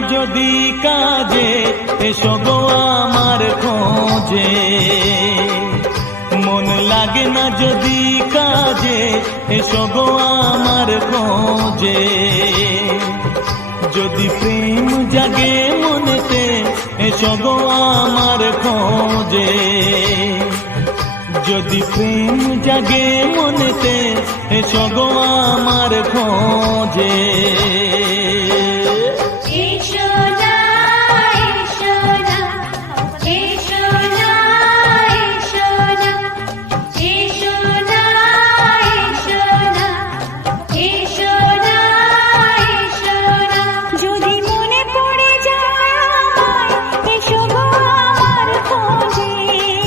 যদি কাজে, এসো গো আমার খোঁজে। মন লাগে না যদি কাজে, এসো গো আমার খোঁজে। যদি প্রেম জাগে মনেতে, এসো গো আমার খোঁজে। যদি প্রেম জাগে মনেতে, এসো গো আমার খোঁজে।